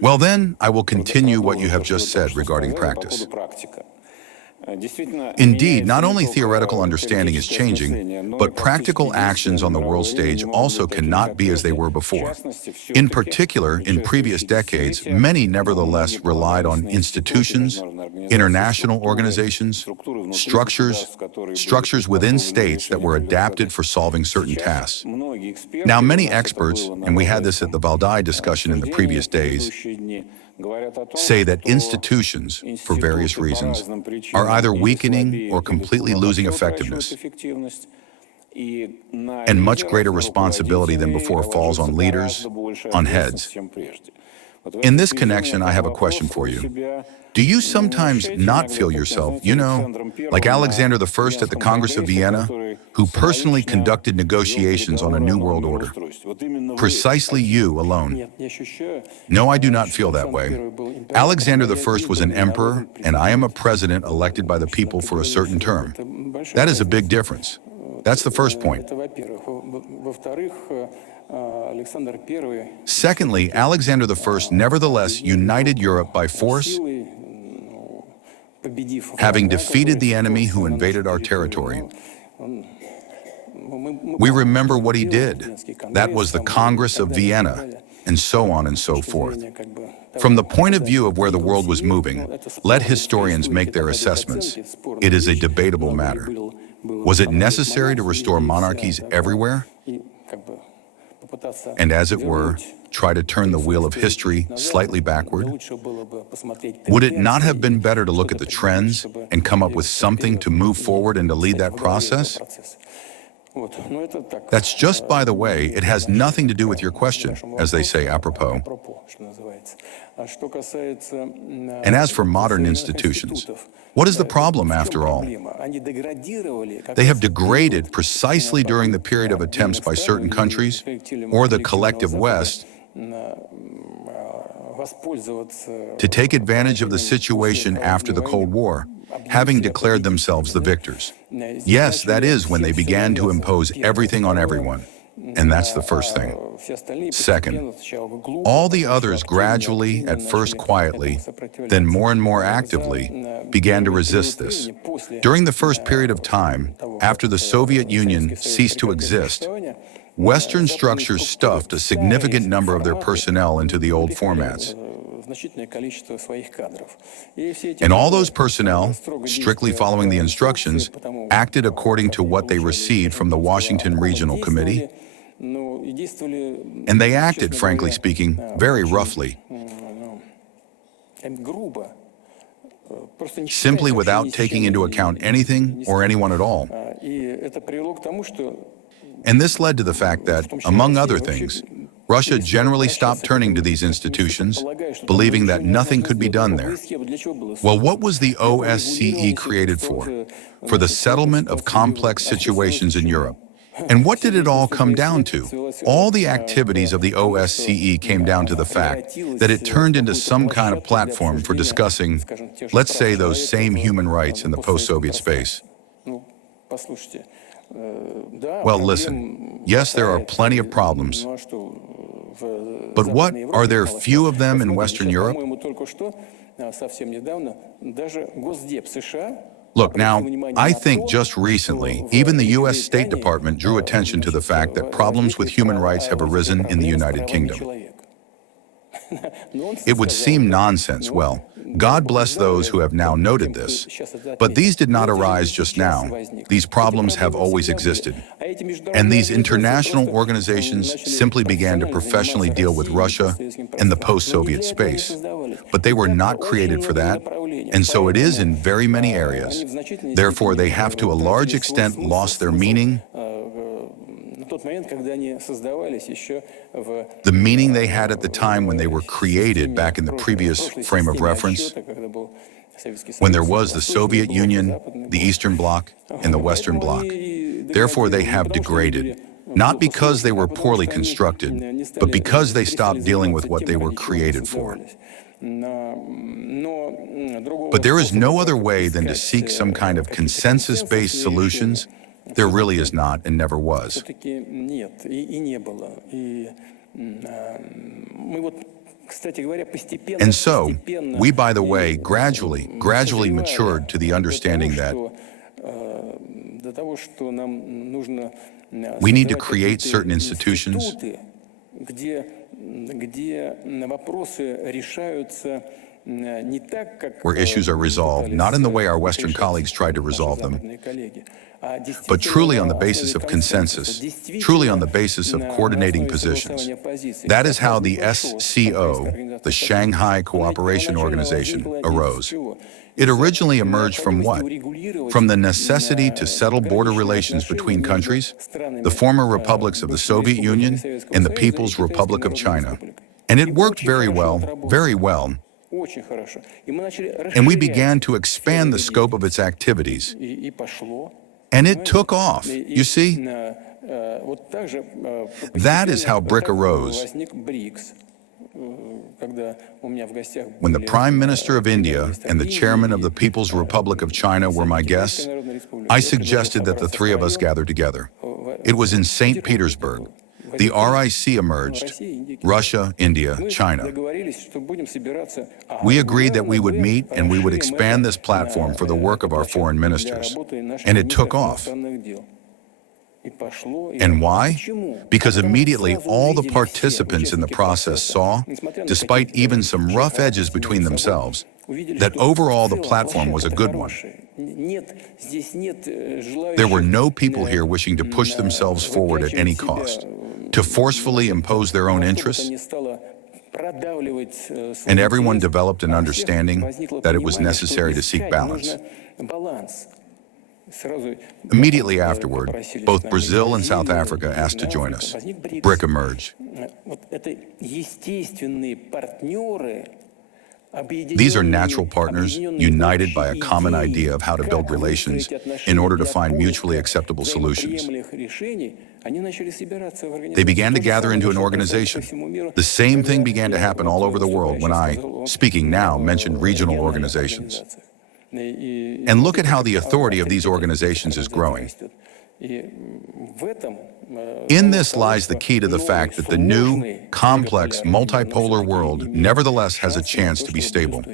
Well then, I will continue what you have just said regarding practice. Indeed, not only theoretical understanding is changing, but practical actions on the world stage also cannot be as they were before. In particular, in previous decades, many nevertheless relied on institutions, international organizations, structures within states that were adapted for solving certain tasks. Now, many experts, and we had this at the Valdai discussion in the previous days, say that institutions, for various reasons, are either weakening or completely losing effectiveness, and much greater responsibility than before falls on leaders, on heads. In this connection, I have a question for you. Do you sometimes not feel yourself, like Alexander I at the Congress of Vienna, who personally conducted negotiations on a new world order? Precisely you alone. No, I do not feel that way. Alexander I was an emperor, and I am a president elected by the people for a certain term. That is a big difference. That's the first point. Secondly, Alexander I nevertheless united Europe by force, having defeated the enemy who invaded our territory. We remember what he did. That was the Congress of Vienna, and so on and so forth. From the point of view of where the world was moving, let historians make their assessments. It is a debatable matter. Was it necessary to restore monarchies everywhere? And as it were, try to turn the wheel of history slightly backward? Would it not have been better to look at the trends and come up with something to move forward and to lead that process? That's just by the way, it has nothing to do with your question, as they say apropos. And as for modern institutions, what is the problem after all? They have degraded precisely during the period of attempts by certain countries, or the collective West, to take advantage of the situation after the Cold War, having declared themselves the victors. Yes, that is when they began to impose everything on everyone. And that's the first thing. Second, all the others gradually, at first quietly, then more and more actively, began to resist this. During the first period of time, after the Soviet Union ceased to exist, Western structures stuffed a significant number of their personnel into the old formats. And all those personnel, strictly following the instructions, acted according to what they received from the Washington Regional Committee, and they acted, frankly speaking, very roughly, simply without taking into account anything or anyone at all. And this led to the fact that, among other things, Russia generally stopped turning to these institutions, believing that nothing could be done there. Well, what was the OSCE created for? For the settlement of complex situations in Europe. And what did it all come down to? All the activities of the OSCE came down to the fact that it turned into some kind of platform for discussing, let's say, those same human rights in the post-Soviet space. Well, listen, yes, there are plenty of problems, but what, are there few of them in Western Europe? Look, now, I think just recently, even the U.S. State Department drew attention to the fact that problems with human rights have arisen in the United Kingdom. It would seem nonsense. Well, God bless those who have now noted this. But these did not arise just now. These problems have always existed. And these international organizations simply began to professionally deal with Russia and the post-Soviet space. But they were not created for that, and so it is in very many areas. Therefore, they have to a large extent lost their meaning, the meaning they had at the time when they were created back in the previous frame of reference, when there was the Soviet Union, the Eastern Bloc, and the Western Bloc. Therefore, they have degraded, not because they were poorly constructed, but because they stopped dealing with what they were created for. But there is no other way than to seek some kind of consensus-based solutions. There really is not and never was. And so, we, by the way, gradually matured to the understanding that we need to create certain institutions where issues are resolved not in the way our Western colleagues tried to resolve them, but truly on the basis of consensus, truly on the basis of coordinating positions. That is how the SCO, the Shanghai Cooperation Organization, arose. It originally emerged from what? From the necessity to settle border relations between countries, the former republics of the Soviet Union and the People's Republic of China. And it worked very well, very well. And we began to expand the scope of its activities. And it took off, you see? That is how BRIC arose. When the Prime Minister of India and the Chairman of the People's Republic of China were my guests, I suggested that the three of us gather together. It was in St. Petersburg. The RIC emerged, Russia, India, China. We agreed that we would meet and we would expand this platform for the work of our foreign ministers. And it took off. And why? Because immediately all the participants in the process saw, despite even some rough edges between themselves, that overall the platform was a good one. There were no people here wishing to push themselves forward at any cost, to forcefully impose their own interests, and everyone developed an understanding that it was necessary to seek balance. Immediately afterward, both Brazil and South Africa asked to join us. BRIC emerged. These are natural partners, united by a common idea of how to build relations in order to find mutually acceptable solutions. They began to gather into an organization. The same thing began to happen all over the world when I, speaking now, mentioned regional organizations. And look at how the authority of these organizations is growing. In this lies the key to the fact that the new, complex, multipolar world nevertheless has a chance to be stable.